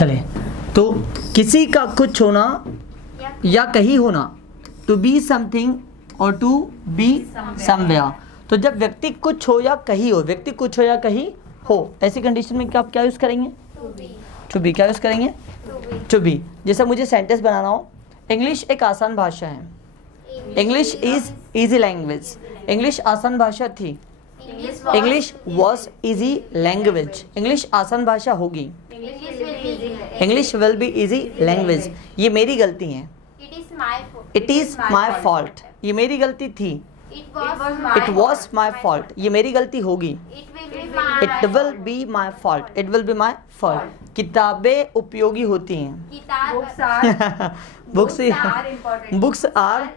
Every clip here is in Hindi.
चलिए, तो किसी का कुछ होना या कहीं होना, टू बी समथिंग और टू बी समवेयर। तो जब व्यक्ति कुछ हो या कहीं हो, व्यक्ति कुछ हो या कहीं हो, ऐसी कंडीशन में आप क्या यूज़ करेंगे? To be. क्या यूज़ करेंगे? To be. जैसे मुझे सेंटेंस बनाना हो, इंग्लिश एक आसान भाषा है, English is easy language, English आसान भाषा थी, English was easy language, English आसान भाषा होगी, English will be easy language. ये मेरी गलती है, इट इज़ माई फॉल्ट, ये मेरी गलती थी, इट वॉज माई फॉल्ट, ये मेरी गलती होगी, it will B my fault, it will B my fault. किताबें उपयोगी होती हैं, बुक्स आर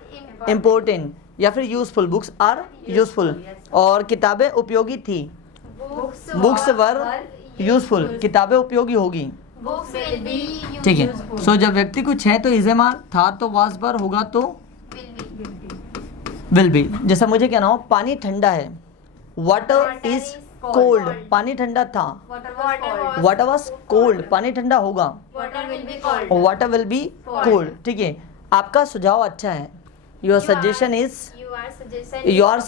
इम्पोर्टेंट, या फिर यूजफुल, बुक्स आर यूजफुल। और किताबें उपयोगी थी, बुक्स वर यूजफुल, किताबें उपयोगी होगी। ठीक है। सो जब व्यक्ति कुछ है तो इज़ेमार, था तो वाज पर, होगा तो विल बी। जैसा मुझे कहना हो पानी ठंडा है, वाटर इज कोल्ड, पानी ठंडा था, वाटर वॉज कोल्ड, पानी ठंडा होगा, वाटर विल बी कोल्ड। ठीक है। आपका सुझाव अच्छा है, your suggestion is, your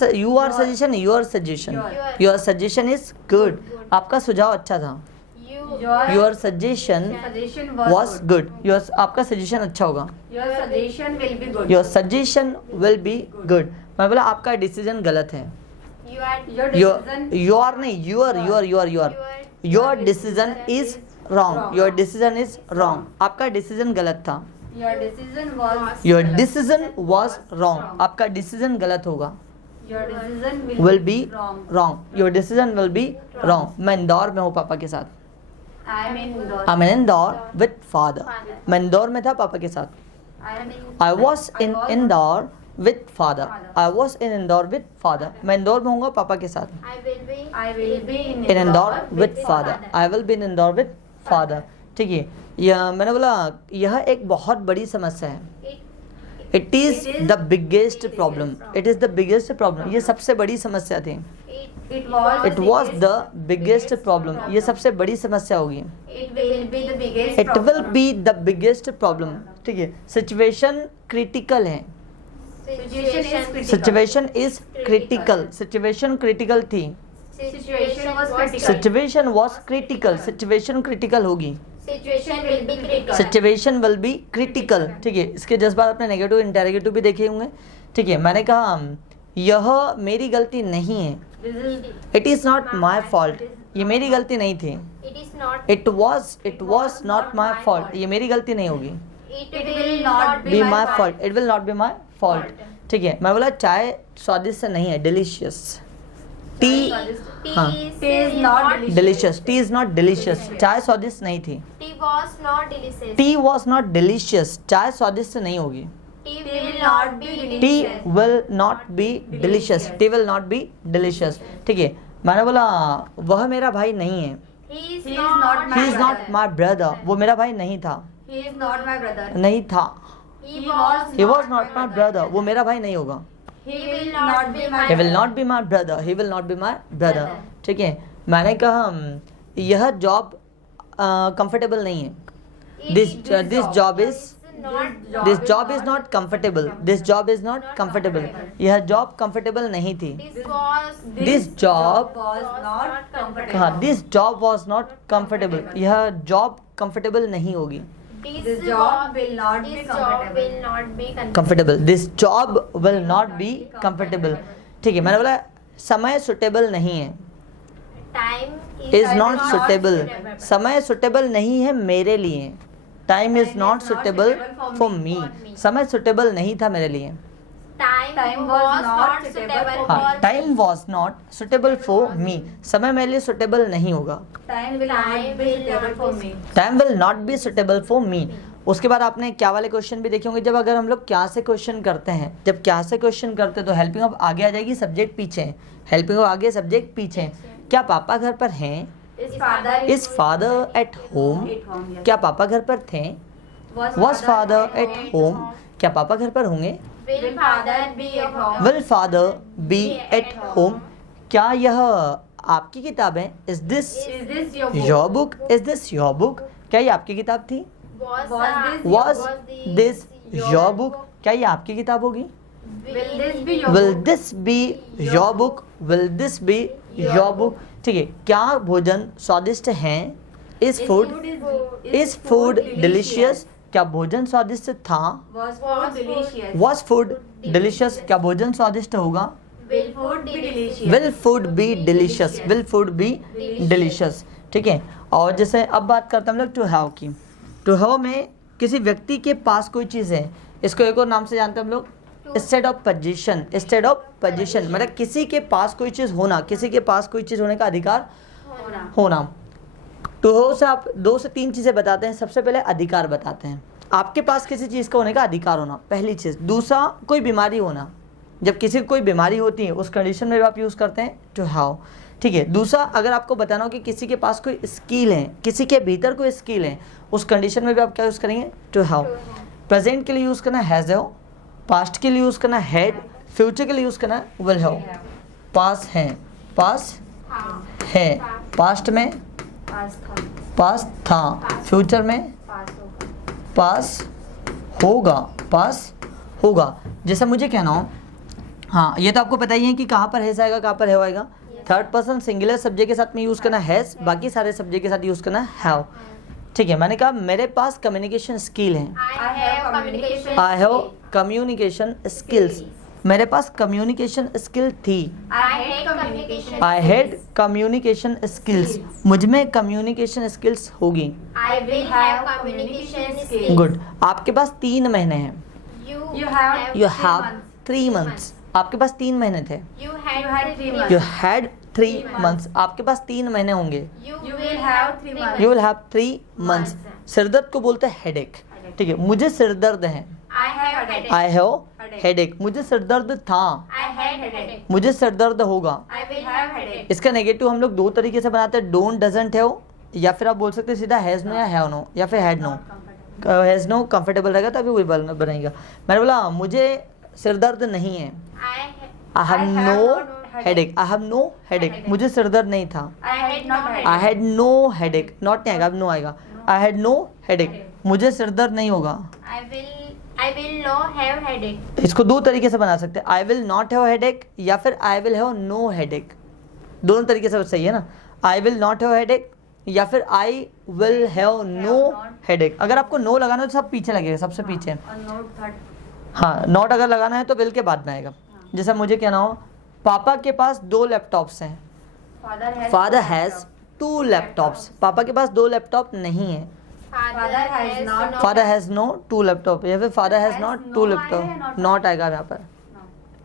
suggestion is good, आपका सुझाव अच्छा था, योर सजेशन वॉज गुड, आपका सजेशन अच्छा होगा, your suggestion will be good. मैं बोला आपका डिसीजन गलत है, योर नहीं, your decision is wrong, your decision is wrong, आपका डिसीजन गलत था, योर डिसीजन वॉज रॉन्ग, आपका डिसीजन गलत होगा, will be wrong, your decision will be wrong. मैं इंदौर में हूँ पापा के साथ, I'm in Indore with father, मैं इंदौर में था पापा के साथ, I was in Indore with father, I was in Indore with father, मैं इंदौर में हूँगा पापा के साथ, I will be in Indore with father, I will be in Indore with father। ठीक है। यह मैंने बोला यह एक बहुत बड़ी समस्या है, it is the biggest problem, it is the biggest problem, ये सबसे बड़ी समस्या थी, it was the biggest problem, ये सबसे बड़ी समस्या होगी, it will be the biggest problem. ठीक है। सिचुएशन क्रिटिकल है, situation is critical, situation critical थी, situation was critical, situation critical होगी, सिचुएशन विल बी क्रिटिकल। ठीक है। इसके जस्ट बाद अपने नेगेटिव इंटेरोगेटिव भी देखे होंगे। ठीक है। मैंने कहा यह मेरी गलती नहीं है, it is not my fault, ये मेरी गलती नहीं थी, it was not my fault, ये मेरी गलती नहीं होगी, it will not be my fault, it will not be my fault. ठीक है। मैं बोला चाय स्वादिष्ट नहीं है, डिलीशियस, टी, हाँ, delicious, T is not delicious, चाय स्वादिष्ट नहीं थी, टी वॉज नॉट डिलीशियस, चाय स्वादिष्ट नहीं होगी, T will not B delicious, T will not B delicious. ठीक है। मैंने बोला वह मेरा भाई नहीं है, he is not my brother, वो मेरा भाई नहीं था, नहीं था, he was not my brother, वो मेरा भाई नहीं होगा, he will not be my brother, he will not be my brother। ठीक है। मैंने कहा यह जॉब कंफर्टेबल नहीं है, this job is not comfortable, this job is not comfortable, यह जॉब कंफर्टेबल नहीं थी, this job was not comfortable, यह जॉब कंफर्टेबल नहीं होगी, This job will not be comfortable, this job will not be comfortable। ठीक है। मैंने बोला समय सुटेबल नहीं है, इज नॉट सुटेबल, समय सुटेबल नहीं है मेरे लिए, time is not suitable for me, समय सुटेबल नहीं था मेरे लिए, time was not suitable for me, समय मेरे लिए सुटेबल नहीं होगा, time will not be suitable for me. उसके बाद आपने क्या वाले क्वेश्चन भी देखे होंगे, जब अगर हम लोग क्या से क्वेश्चन करते हैं, जब क्या से क्वेश्चन करते हैं तो हेल्पिंग ऑफ आगे आ जाएगी, सब्जेक्ट पीछे, हेल्पिंग ऑफ आगे, सब्जेक्ट पीछे। क्या पापा घर पर हैं, इज फादर एट होम, क्या पापा घर पर थे, वॉज फादर एट होम, क्या पापा घर पर होंगे, Will father be at home? क्या यह आपकी किताब है, is this your book, is this your book, क्या ये आपकी किताब थी? Was this your book? क्या ये आपकी किताब होगी? Will this be your book? Will this be your book? ठीक है, क्या भोजन स्वादिष्ट है? Is food delicious? क्या भोजन स्वादिष्ट था? Was food delicious? क्या भोजन स्वादिष्ट होगा? Will food be delicious? Will food be delicious? ठीक है, और जैसे अब बात करते हैं हम लोग टू हैव की। टू हैव में किसी व्यक्ति के पास कोई चीज़ है, इसको एक और नाम से जानते हैं हम लोग state of position. State of position मतलब किसी के पास कोई चीज़ होना, किसी के पास कोई चीज़ होने का अधिकार होना। टू हैव से आप 2 से 3 चीज़ें बताते हैं। सबसे पहले अधिकार बताते हैं, आपके पास किसी चीज़ का होने का अधिकार होना, पहली चीज़। दूसरा, कोई बीमारी होना, जब किसी को कोई बीमारी होती है उस कंडीशन में भी आप यूज़ करते हैं टू हैव। ठीक है, दूसरा, अगर आपको बताना हो कि किसी के पास कोई स्किल है, किसी के भीतर कोई स्किल है, उस कंडीशन में भी आप क्या यूज़ करेंगे? To have. प्रेजेंट के लिए यूज़ करना हैज़ हैव, पास्ट के लिए यूज़ करना हैड, फ्यूचर के लिए यूज़ करना विल हैव। पास है, पास है, पास्ट में पास था, फ्यूचर में पास होगा, पास होगा। जैसे मुझे कहना हो, हाँ ये तो आपको पता ही है कि कहाँ पर हैज़ आएगा, कहाँ पर हैव आएगा। थर्ड पर्सन सिंगुलर सब्जेक्ट के साथ में यूज़ करना हैज़, बाकी सारे सब्जेक्ट के साथ यूज़ करना हैव। ठीक है, मैंने कहा मेरे पास कम्युनिकेशन स्किल है, आई हैव कम्युनिकेशन स्किल्स। मेरे पास कम्युनिकेशन स्किल थी, आई हैड कम्युनिकेशन स्किल्स। मुझ में कम्युनिकेशन स्किल्स होगी, I will have communication skills. Good. आपके पास 3 महीने हैं, You have you have 3 months। आपके पास 3 महीने थे, You had 3 months. You had 3 months। आपके पास 3 महीने होंगे, You will have 3 months. You will have 3 months। सिरदर्द को बोलते हैं हेडेक। ठीक है, मुझे सिरदर्द है, I have headache. I have headache. मुझे सिरदर्द था, I had headache. मुझे सिरदर्द होगा। I will have headache. इसका नेगेटिव हम लोग 2 तरीके से बनाते हैं, डोंट, डजंट हैव, या फिर आप बोल सकते हैं सीधा हैज़ नो या हैव नो, या फिर had no. Has no comfortable रहेगा तभी वही बनाएगा। मैंने बोला मुझे सिरदर्द नहीं है, I have no headache, I have no headache. मुझे सिरदर्द नहीं था, I had not headache. I had no headache. Not नहीं आएगा, अब नो आएगा। आई हैड नो हेडेक, मुझे सिरदर्द नहीं होगा। I will not have headache. इसको 2 तरीके से बना सकते हैं, I will not have headache या फिर I will have no headache. दोनों तरीके से सही है ना, I will not have headache या फिर I will have no headache. अगर आपको नो लगाना है तो सब पीछे लगेगा, सबसे पीछे। और note third. हाँ, नॉट अगर लगाना है तो विल के बाद में आएगा। जैसे मुझे कहना हो पापा के पास 2 लैपटॉप्स हैं, फादर हैज़ 2 लैपटॉप्स। पापा के पास 2 लैपटॉप नहीं है, Father has not. Father has no 2 laptop, या फिर father has not 2 laptop. Not आएगा यहाँ पर,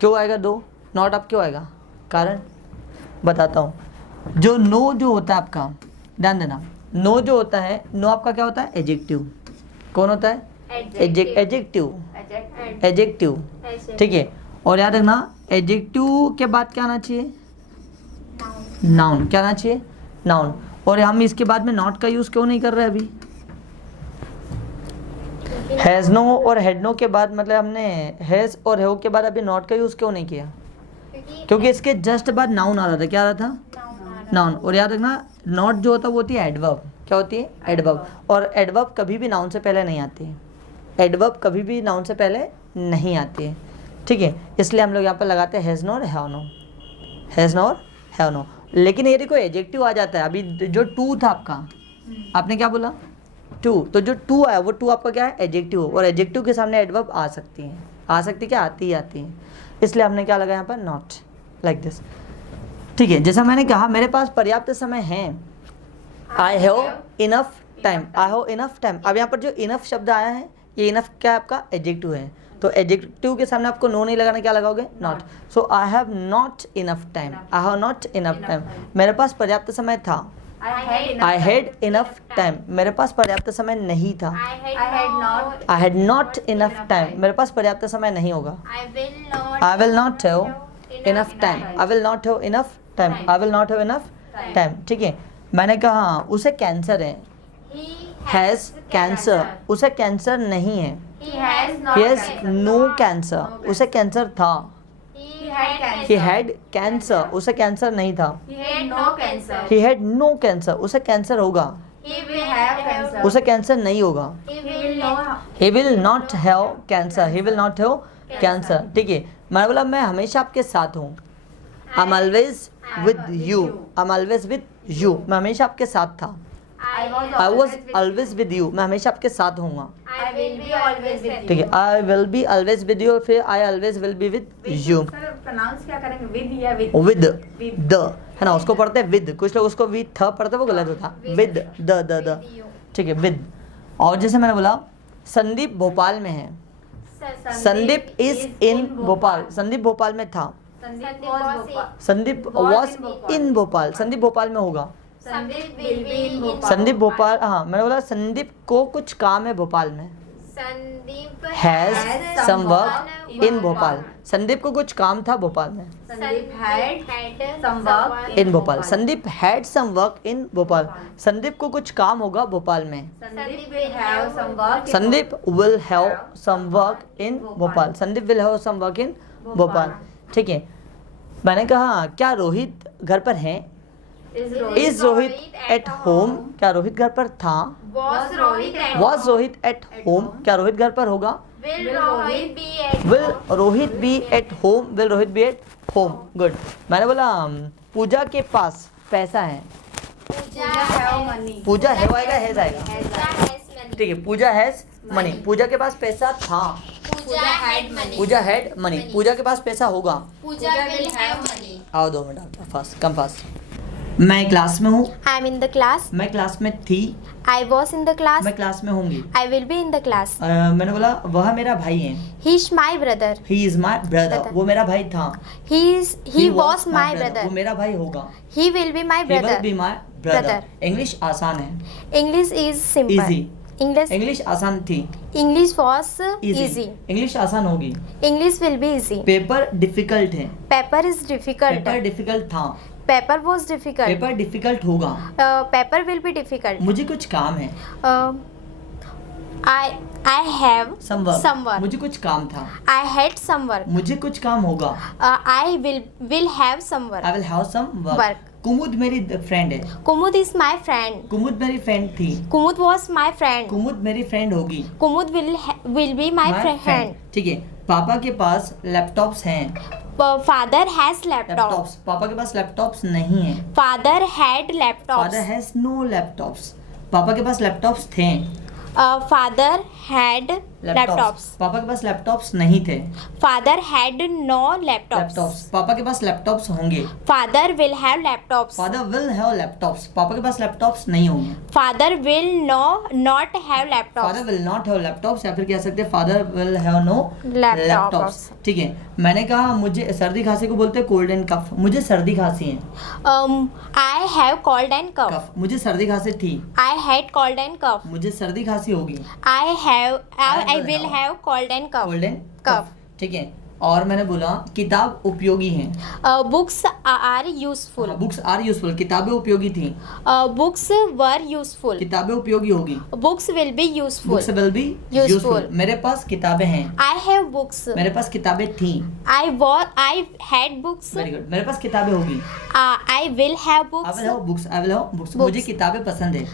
क्यों आएगा 2? नॉट अब क्यों आएगा? कारण बताता हूँ। जो नो जो होता है आपका, ध्यान देना, नो जो होता है, नो आपका क्या होता है? एडजेक्टिव। कौन होता है? एडजेक्टिव। एडजेक्टिव, ठीक है। और याद रखना एडजेक्टिव के बाद क्या आना चाहिए? नाउन। क्या आना चाहिए? नाउन। और हम इसके बाद में नॉट का यूज़ क्यों नहीं कर रहे अभी? हैज़ नो और हैड नो के बाद, मतलब हमने हैज़ और हैव के बाद अभी नॉट का यूज़ क्यों नहीं किया? क्योंकि इसके जस्ट बाद नाउन आ रहा था। क्या आ रहा था? नाउन। और याद रखना नॉट जो होता है वो होती है एडवर्ब। क्या होती है? एडवर्ब। और एडवर्ब कभी भी नाउन से पहले नहीं आती है। एडवर्ब कभी भी नाउन से पहले नहीं आती है, ठीक है। इसलिए हम लोग यहाँ पर लगाते हैं हैज़ नो और हैव नो, हैज़ नो और हैव नो। लेकिन ये देखो एडजेक्टिव आ जाता है। अभी जो टू था आपका, आपने क्या बोला? टू। तो जो टू आया वो टू आपका क्या है? एडजेक्टिव। और एडजेक्टिव के सामने एडवर्ब आ सकती है। आ सकती क्या? आती ही आती है। इसलिए हमने क्या लगा यहाँ पर? नॉट, लाइक दिस, ठीक है। जैसा मैंने कहा मेरे पास पर्याप्त समय है, I have enough time. I have enough time. अब यहाँ पर जो इनफ शब्द आया है, ये इनफ क्या है? आपका एडजेक्टिव है। तो एडजेक्टिव के सामने आपको नो नहीं लगाना, क्या लगाओगे? Not. So I have not enough time. I have not enough time. मेरे पास पर्याप्त समय था। I had enough time. मेरे पास पर्याप्त समय नहीं था। I had not enough time. मेरे पास पर्याप्त समय नहीं होगा। आई will not have enough time. I will not have enough time. I will not have enough time, ठीक है। मैंने कहा उसे कैंसर है, हैज़ कैंसर। उसे कैंसर नहीं है, ही हैज़ नो कैंसर। उसे कैंसर था, ही हैड कैंसर। उसे कैंसर नहीं था, ही हैड नो कैंसर। उसे कैंसर होगा, He will have cancer. उसे कैंसर नहीं होगा. He will not. He will not have cancer. He will not have cancer. ठीक है. मैंने बोला मैं हमेशा आपके साथ हूँ. I'm always with you. I'm always with you. मैं हमेशा आपके साथ था. I was always with you. मैं हमेशा आपके साथ हूँगा. I will be always with you. ठीक है. I will be always with you. फिर I always will be with you. Sir pronounce क्या करेंगे, विद या विद? With the है ना, उसको पढ़ते हैं with. कुछ लोग उसको with था पढ़ते, वो गलत होता. With the you. ठीक है. with. और जैसे मैंने बोला संदीप भोपाल में है. Sandeep is in Bhopal. संदीप भोपाल में था. Sandeep was Bhopal. Sandeep was in Bhopal. Sandeep Bhopal में होगा. Sandeep will be in Bhopal. Sandeep Bhopal. हाँ मैंने बोला संदीप को कुछ काम है भोपाल में. Sandeep has some work in Bhopal. Sandeep को कुछ काम था भोपाल में. Sandeep had had some work in Bhopal. Sandeep had some work in Bhopal. Sandeep को कुछ काम होगा भोपाल में. Sandeep will have some work in Sandeep will have some work in Bhopal. Sandeep will have some work in Bhopal. ठीक है. मैंने कहा क्या रोहित घर पर है. Is Rohit at home. क्या रोहित घर पर था. was Rohit at was Rohit at home. क्या रोहित घर पर होगा. Will Rohit be at will home? Rohit be at home. Will Rohit be at home. Good. मैंने बोला पूजा के पास पैसा है. Pooja have money. पूजा है आएगा, हैज आएगा. Pooja has money. ठीक है. पूजा हैज मनी. पूजा के पास पैसा था. Pooja had money. Pooja had money. Pooja के पास पैसा होगा. Pooja will have money. आओ 2 मिनट फास्ट कम फास्ट. मैं क्लास में हूँ. I am in the class. मैं क्लास में थी. I was in the class. मैं क्लास में होंगी. I will be in the class. मैंने बोला वह मेरा भाई है. He is my brother. He is my brother. Brother. वो मेरा भाई था. He was my brother. वो मेरा भाई होगा. He will be my He will brother. be my brother. Brother. English आसान है. English is simple. Easy. English English आसान थी. English was easy. इंग्लिश आसान होगी. English will be easy. Paper difficult है. Paper is difficult. Paper difficult था. Paper was difficult. Paper difficult होगा. Paper will be difficult. मुझे कुछ काम है. I have some work. some work. मुझे कुछ काम था. I had some work. मुझे कुछ काम होगा. I will have some work. I will have some work. Work. कुमुद मेरी फ्रेंड है. Kumud is my friend. कुमुद मेरी फ्रेंड थी. Kumud was my friend. कुमुद मेरी फ्रेंड होगी. Kumud will be my friend. ठीक है. पापा के पास लैपटॉप्स हैं. Father has laptop. लैपटॉप्स. पापा के पास लैपटॉप्स नहीं है. Father had laptops. Father has no laptops. पापा के पास लैपटॉप्स थे. Father had laptops. पापा के पास लैपटॉप्स नहीं थे. Father had no laptops. Laptops. पापा के पास लैपटॉप्स होंगे. Father will have laptops. Father will have laptops. पापा के पास लैपटॉप्स नहीं होंगे. Father will not have laptops. Father will not have laptops या फिर कह सकते हैं father will have no Laptops. Laptops. ठीक है. मैंने कहा मुझे सर्दी खांसी को बोलते हैं कोल्ड एंड कफ. मुझे सर्दी खांसी है. I have cold and cough. कफ. मुझे सर्दी खांसी थी. I had cold and cough. मुझे सर्दी खांसी होगी. I will have cold and cough. Cold and cough. ठीक है. और मैंने बोला किताब उपयोगी है. Books are useful. Books are useful. किताबें उपयोगी थी. Books were useful. किताबें उपयोगी होगी. Books will be useful. Books will B Useful. Useful. मेरे पास किताबें हैं. I have books. मेरे पास किताबें थी. I had books. Very good. मेरे पास किताबें होगी. I will have I books. Will have books. I will have books. Books. मुझे किताबें पसंद है.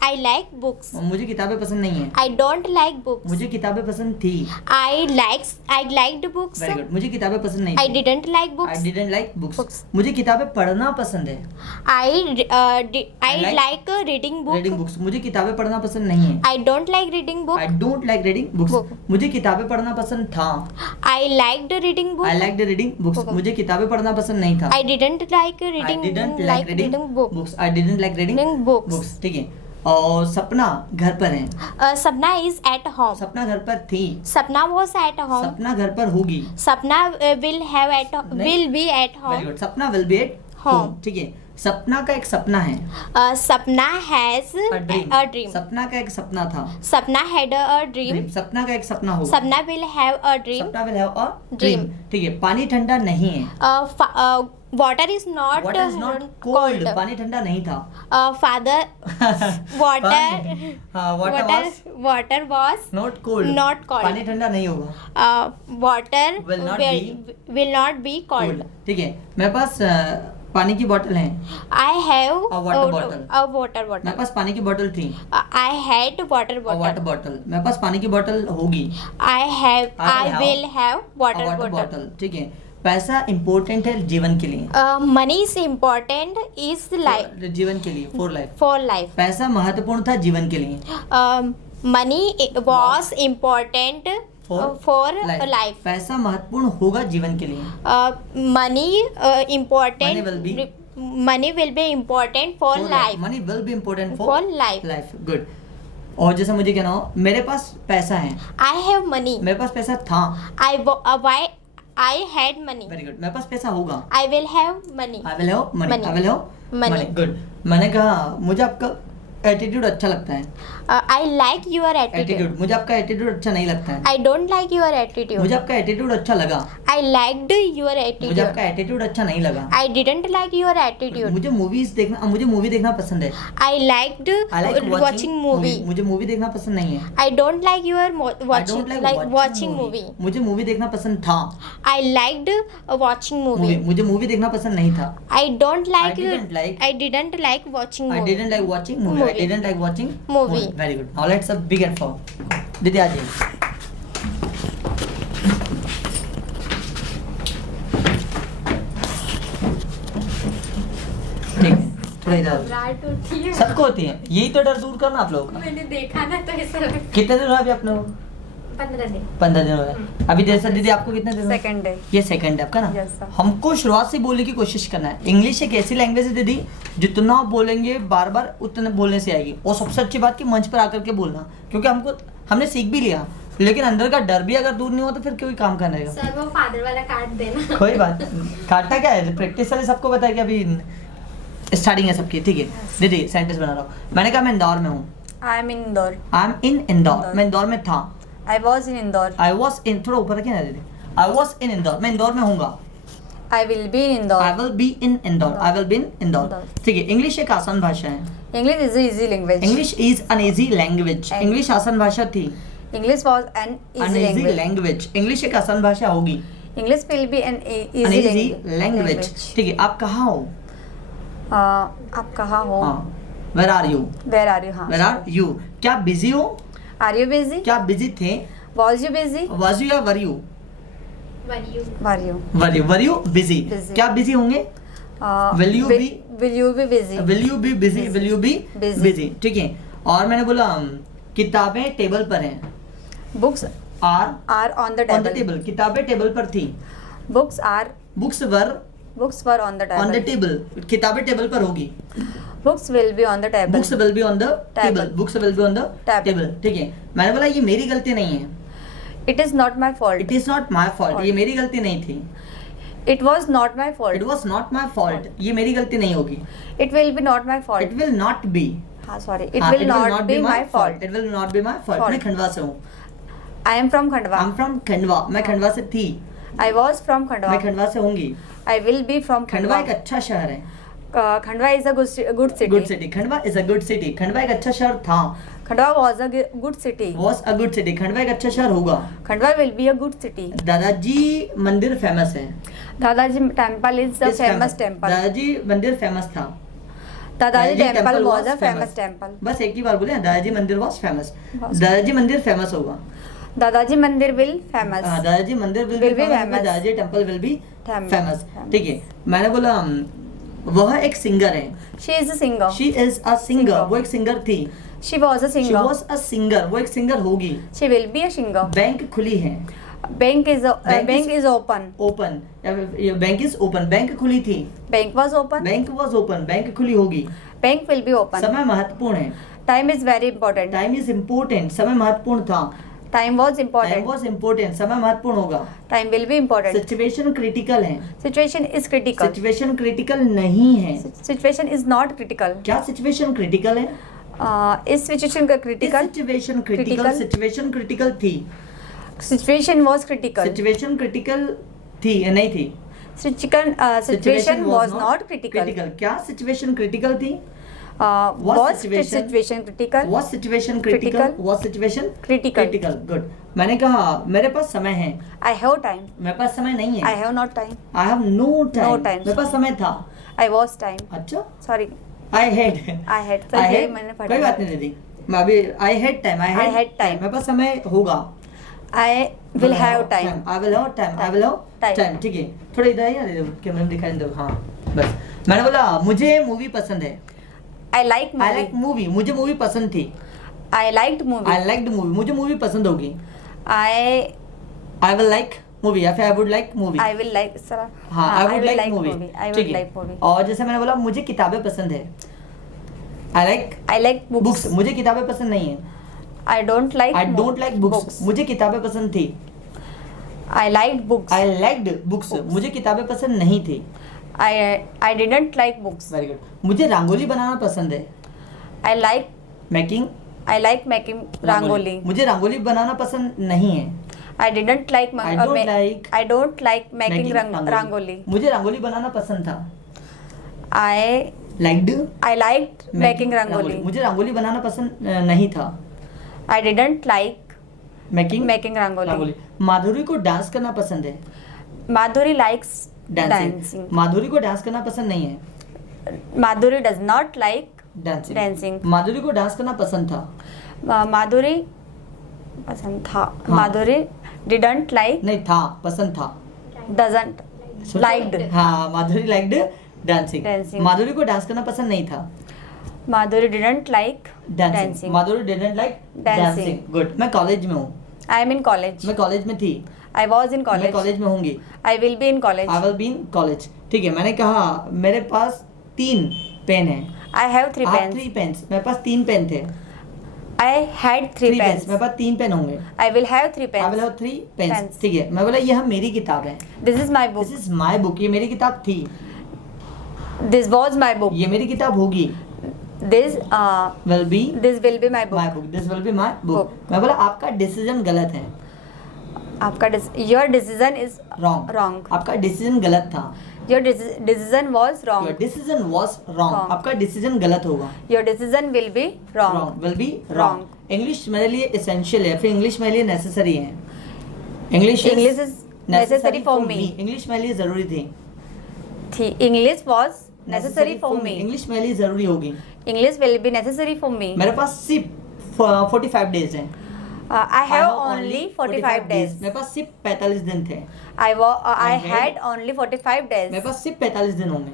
I like books. मुझे किताबें पसंद नहीं है. I don't like books. मुझे किताबें पसंद थी. I liked books. Very good. मुझे किताबें पसंद नहीं I थी. didn't like I books. Didn't like books. Books. मुझे किताबें पढ़ना पसंद है. I like like reading book. Reading books. मुझे किताबें पढ़ना पसंद नहीं है. I don't like reading book. I don't like reading books. Book. मुझे किताबें पढ़ना पसंद था. I liked reading book. I like the reading books. Book. मुझे किताबें पढ़ना पसंद नहीं था. I didn't like I reading didn't like like reading reading book. books. I didn't like reading Reading books. books. ठीक है. और सपना घर पर है. Sapna is at home. सपना घर पर थी. Sapna was at home. सपना घर पर होगी. Sapna will be at very home. Good. Sapna will be at Home. Home. ठीक है. सपना का एक सपना है. Sapna has a dream. सपना का एक सपना था. Sapna had a dream. सपना का एक सपना होगा. Sapna will have a dream. सपना will have a Dream. Dream. ठीक है. पानी ठंडा नहीं है. Water is not water is not cold. पानी ठंडा नहीं था. Father water water was not cold. Not cold. पानी ठंडा नहीं होगा. water Will not will not be cold. ठीक है. मेरे पास पानी की बोतल है, I have A water bottle. a water मेरे bottle. पास पानी की बोतल थी, I had water a water bottle. bottle. मेरे पास पानी की बोतल होगी, I have. I I will have a water water bottle. bottle. ठीक है, पैसा इम्पोर्टेंट है जीवन के लिए, Money is important is life जीवन के लिए, फॉर लाइफ. for life. पैसा महत्वपूर्ण था जीवन के लिए, Money was important for life. पैसा महत्वपूर्ण होगा जीवन के लिए, Money important. Money will be Money will be important for life. Money will be important For life. Life. Good. और जैसे मुझे कहना हो, मेरे पास पैसा है, I have money. मेरे पास पैसा था, Why I had money. Very good. मेरे पास पैसा होगा, I will have money. I will have money, Money. I will have Money. Money. Good. मैंने कहा मुझे आपका एटीट्यूड अच्छा लगता है, I like your attitude. Attitude, मुझे आपका एटीट्यूड अच्छा नहीं लगता है, I don't like your attitude. मुझे आपका एटीट्यूड अच्छा लगा, I liked your मुझे attitude. आपका एटीट्यूड अच्छा नहीं लगा, I didn't like your attitude. मुझे मूवी देखना पसंद है, I liked I like watching movie. मुझे मूवी देखना पसंद नहीं है, I don't like your I watching don't like watching movie. मुझे मूवी देखना पसंद था, I liked watching movie, movie. मुझे मूवी देखना पसंद नहीं था, I don't like. I didn't like watching I movie. didn't like watching movie, I Movie. didn't like watching Movie. Very good. Now let's begin for दीदी आ जाइए. ठीक है, थोड़ा इधर. घबराहट होती है. सबको होती है, यही तो डर दूर करना आप लोगों का. मैंने देखा ना तो ऐसा लगा. कितने दिन हुआ अभी आपने वो? 15 दिन. 15 दिन हो गए. अभी जैसा दीदी आपको कितने दिन हुए? Second day. ये सेकंड है आपका ना. Yes, sir. हमको शुरुआत से बोलने की कोशिश करना है. इंग्लिश एक ऐसी लैंग्वेज है दीदी, जितना बोलेंगे बार बार उतने बोलने से आएगी. और सबसे अच्छी बात कि मंच पर आकर के बोलना, क्योंकि हमने सीख भी लिया, लेकिन अंदर का डर भी अगर दूर नहीं हो तो फिर कोई काम करने का. सर वो फादर वाला काट देना. कोई बात काटना क्या है, प्रैक्टिस वाले सबको पता है कि अभी स्टार्टिंग है सबकी. ठीक है दीदी, सेंटेंस बना रहा हूँ. मैंने कहा मैं इंदौर में हूँ. I am in Indore. I am in Indore. मैं इंदौर में था. I was in Indore. I was in, थोड़ा ऊपर रखिए ना दीदी. I was in Indore. मैं इंदौर में हूँगा. I will be in Indore. I will be in Indore. I will be in Indore. Indore. ठीक है. इंग्लिश एक आसान भाषा है. English is easy language. English is an easy language. And- English आसान भाषा थी. English was an an easy easy language. Language. English एक आसान भाषा होगी. English will be an an easy easy language. ठीक है. आप कहाँ हो? आप कहाँ हो? हाँ. Where are you? Where are you? हाँ. Where are you? क्या बिजी हो? Are you busy? क्या बिजी थे? Was you busy? Was you या वर यू? वरियो. Were you? Were you busy? Busy. क्या बिजी होंगे? Will you be- will you be busy? Will you be busy? Will you be Busy. Busy? ठीक है. और मैंने बोला किताबें टेबल पर हैं. Books are are on the on the table. Table. किताबें टेबल पर थी. Books books were on the on the table. Table. किताबें टेबल पर होगी. Books will be on the table. Books will be on the table. Table. Books will be on the Table. Table. ठीक है. मैंने बोला ये मेरी गलती नहीं है. It is not my fault. It is not my fault. ये मेरी गलती नहीं थी. It was not my it fault. Was not my fault. ये मेरी गलती नहीं होगी. It will be not my it fault. Will not be. हाँ sorry. It will not be my fault. It will not be my fault. Fault. मैं खंडवा से हूँ. I am from Khandwa. I am from Khandwa. मैं खंडवा से थी. आई वॉज फ्रॉम मैं खंडवा. खंडवा से होंगी. आई will B from Khandwa Khandwa. एक अच्छा शहर है. Khandwa is a good city. Good city. Khandwa is a good city. Khandwa एक अच्छा शहर था. Khandwa was a good city. Was a good city. Khandwa एक अच्छा शहर होगा. Khandwa will be a good city. दादाजी मंदिर फेमस है. दादाजी temple is the Is famous temple. दादाजी मंदिर फेमस था. दादाजी temple was was a famous. Famous temple. बस एक ही बार बोले दादाजी मंदिर वॉज फेमस. Was. दादाजी मंदिर फेमस होगा. दादाजी मंदिर विल फेमस. दादाजी मंदिर will Will be be famous. famous. दादाजी temple will be Famous. Famous. Famous. ठीक है. मैंने बोला वह एक सिंगर है. She is a singer. She is a singer. Singer. वो एक सिंगर थी. She was a she singer. Was a singer. वो एक सिंगर होगी. She will be a singer. Bank खुली है. Bank is Bank is open. Open. Bank is open. Bank खुली थी. Bank was open. Bank was open. Bank खुली होगी. Bank will be open. समय महत्वपूर्ण है. Time is very important. Time is important. समय महत्वपूर्ण था. Time was time important. Was important. समय महत्वपूर्ण होगा. Time will be important. Situation critical है. Situation is critical. Situation critical नहीं है. Situation is not critical. क्या सिचुएशन क्रिटिकल है? इस सिचुएशन का critical. Situation critical. Critical. Situation critical थी. Situation was critical. Situation critical थी या नहीं थी? Situation was not critical. क्या सिचुएशन क्रिटिकल थी? Was situation critical. Was situation critical? Critical. Was situation Critical. Good. मैंने कहा मेरे पास समय है. I have time. मेरे पास समय नहीं आई है. Have not time. I have no time. No time. मेरे पास समय था. I was time. अच्छा, Sorry, I had I had. तो I यही had मैंने कोई पढ़ा. बात नहीं दीदी, मैं अभी I had time, I had time. मेरे पास समय होगा. I will have time. I will have time. I will have Time. time. ठीक है, थोड़ा इधर आइए, दीदी कैमरा में दिखाई दो. हाँ बस, मैंने बोला मुझे मूवी पसंद है. I like I movie. like movie, मुझे मूवी पसंद थी. I liked movie. I liked movie, मुझे मूवी पसंद होगी. I I will like movie या फिर I would like movie. I will like sir. हाँ, I would like movie. I ठीक will है. like movie. और जैसे मैंने बोला मुझे किताबें पसंद है. I like I like books. books, मुझे किताबें पसंद नहीं है. I don't like. I don't like books, मुझे किताबें पसंद थी. I liked books. I liked books, मुझे किताबें पसंद नहीं थी. I didn't like books. Very good. मुझे रंगोली बनाना पसंद है. I like making making rangoli. मुझे रंगोली बनाना पसंद नहीं है. I didn't like I don't like making rangoli. मुझे रंगोली बनाना पसंद था. I liked making rangoli. मुझे रंगोली बनाना पसंद नहीं था. I didn't like making rangoli. माधुरी को डांस करना पसंद है. Madhuri likes dancing. dancing. माधुरी को डांस करना पसंद नहीं है. Madhuri does not like dancing. dancing. माधुरी को डांस करना पसंद था. Madhuri पसंद था. हाँ. Madhuri didn't like, नहीं था, पसंद था. doesn't liked. हाँ, माधुरी लाइक्ड डांसिंग. Dancing. माधुरी को डांस करना पसंद नहीं था. Madhuri didn't like dancing. Madhuri didn't like Dancing. Dancing. Good. मैं कॉलेज में हूँ. I am in college. मैं कॉलेज में थी. I was in मैं college. कॉलेज में होंगी. I will be in college. I will be in college. ठीक है, मैंने कहा मेरे पास 3 पेन है. I have 3 pens. 3 पेन्स. मेरे पास 3 पेन थे. I had 3 3 pens. मेरे पास 3 पेन होंगे. I will have 3 I will pens. Have 3 pens. Pens. ठीक है, मैं बोला यह मेरी किताब है. This is my book. This is my book. ये मेरी किताब थी. This was my book. ये मेरी किताब होगी. This will be this will be my my book. Book. This will be my book. Book. मैं बोला आपका डिसीजन गलत है. आपका your decision is wrong. wrong. आपका डिसीजन गलत था. Your decision was wrong. Your decision was wrong. Wrong. आपका डिसीजन गलत होगा. Your decision will be wrong. Will be Wrong. Wrong. English मेरे लिए एसेंशियल है, फिर इंग्लिश मेरे लिए नेसेसरी है. English English is necessary for me. English मेरे लिए जरूरी थी. English was necessary for me. English मेरे लिए जरूरी होगी. English will be necessary for me. मेरे पास सिर्फ 45 डेज हैं. I have only 45 days. मेरे पास सिर्फ 45 दिन थे. I I had only 45 days. मेरे पास सिर्फ 45 दिन होंगे.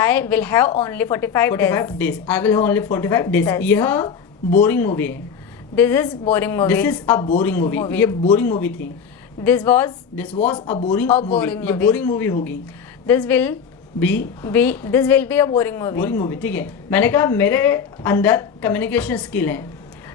I will have only 45 days. 45 days. I will have only 45 days. Days. यह बोरिंग मूवी है. This is boring movie. This is a boring movie. Movie. ये बोरिंग मूवी थी. This was this was a boring A movie. boring ये movie. बोरिंग मूवी होगी. this will be this will be a boring movie. Boring movie. ठीक है, मैंने कहा मेरे अंदर कम्युनिकेशन स्किल है.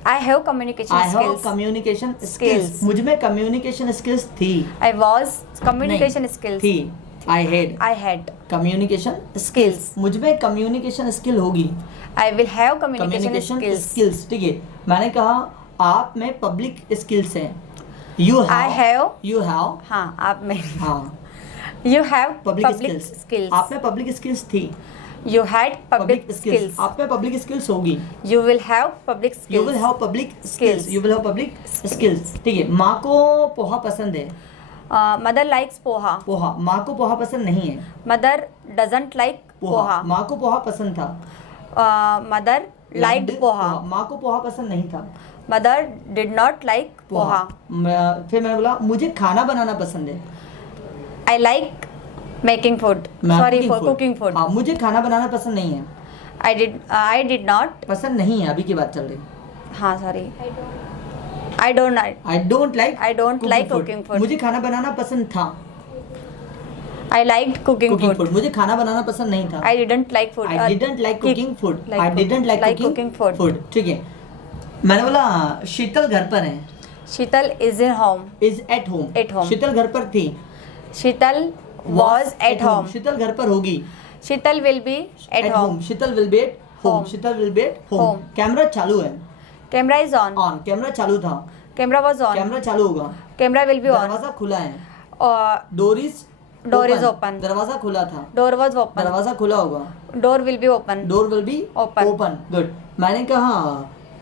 I have communication I have skills. Communication Skills. Skills. मुझ में कम्युनिकेशन स्किल्स थी. I was communication नहीं, skills. थी. I had I had communication skills. मुझ में कम्युनिकेशन स्किल होगी. I will have communication communication skills. Skills. ठीक है, मैंने कहा आप में पब्लिक स्किल्स हैं. You I have you have हाँ आप में हाँ you have public public skills. skills. आप में पब्लिक स्किल्स थी. You had public skills. skills. आप में पब्लिक स्किल्स होगी. You will have public skills. You will have public skills. Skills. You will have public skills. ठीक है, माँ को पोहा पसंद है. Mother likes poha. पोहा. माँ को पोहा पसंद नहीं है. Mother doesn't like poha. माँ को पोहा पसंद था. Mother liked poha. माँ को पोहा पसंद नहीं था. Mother did not like poha. फिर मैंने बोला मुझे खाना बनाना पसंद है. I like making food. मैं Sorry cooking for food. cooking food. हाँ, मुझे खाना बनाना पसंद नहीं है. I did not. पसंद नहीं है, अभी की बात चल रही. हाँ sorry. I don't. I don't like. I don't like cooking food. मुझे खाना बनाना पसंद था. I liked cooking food. मुझे खाना बनाना पसंद नहीं था. I didn't like food. I didn't like cooking food. like I didn't like cooking food. ठीक है, मैंने बोला शीतल घर पर है. Sheetal is in home. Is at home. At home. शीतल घर पर थी. Sheetal was at home. शीतल घर पर होगी. Sheetal will be at home. Sheetal will be at home. Home. Sheetal will be at home. Home. Camera चालू है. Camera is on. On. Camera चालू था. Camera was on. कैमरा चालू होगा. Camera will be on. दरवाजा खुला है. Door is open. दरवाजा खुला था. Door was open. दरवाजा खुला होगा. Door will be open. Door will be Open. Open. Good. मैंने कहा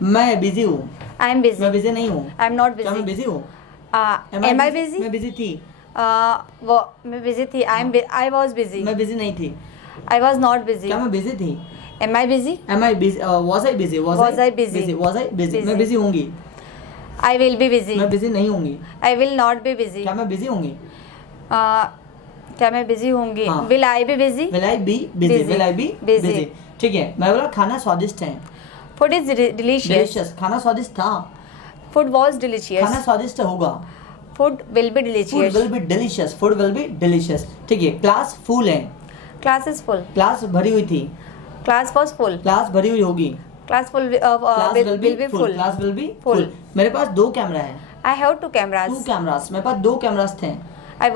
मैं बिजी हूँ. I am busy. मैं बिजी नहीं हूँ. I am not क्या मैं busy. बिजी हूँ? Am I busy? मैं बिजी थी. मैं busy थी. I was busy. मैं बिजी नहीं थी. I was not busy. क्या मैं बिजी थी? Am I busy? Am I busy? Was I busy? Was I busy? Was I busy? मैं बिजी होंगी? I will be busy. मैं बिजी नहीं होंगी? I will not be busy. क्या मैं बिजी होंगी? क्या मैं बिजी होंगी? हाँ. Will I be busy? Will I be busy? Busy. Will I be Busy. busy? ठीक है, मैं बोला खाना स्वादिष्ट है। Food is delicious. Delicious, खाना स्वादिष्ट था। Food was delicious. खाना स्वादिष्ट होगा। Food will be Food delicious. will be delicious. Food will be delicious. ठीक है, क्लास फुल है। Class is full. क्लास भरी हुई थी। Class was full. क्लास भरी हुई होगी। Class full class will be full. Class will be Full. full. मेरे पास 2 कैमरा है। I have 2 cameras. 2 कैमरास, मेरे पास 2 कैमरास थे। I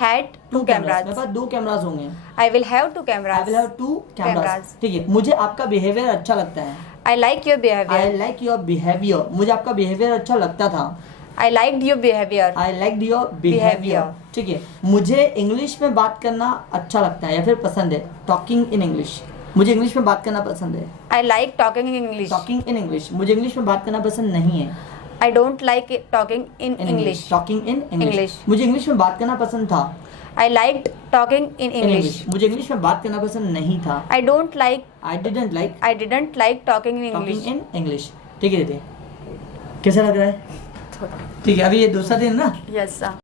had 2 मेरे cameras. पास 2 कैमरास होंगे। I will have 2 I cameras. will have 2 cameras. Cameras. ठीक है, मुझे आपका बिहेवियर अच्छा लगता है। I like your I behavior. like your behavior. मुझे आपका बिहेवियर अच्छा लगता था। I liked your behavior. I liked your behavior. ठीक है, मुझे इंग्लिश में बात करना अच्छा लगता है या फिर पसंद है। टॉकिंग इन इंग्लिश, मुझे इंग्लिश में बात करना पसंद है। I like talking in English. Talking in English, मुझे इंग्लिश में बात करना पसंद नहीं है। I don't like talking in English. Talking in English, English. मुझे इंग्लिश में बात करना पसंद था। I liked talking in In English. मुझे इंग्लिश में बात करना पसंद नहीं था। I don't like. I didn't like I didn't like talking in English. Talking in English. ठीक है दीदी, कैसा लग रहा है? ठीक है, अभी ये दूसरा दिन ना। Yes, sir.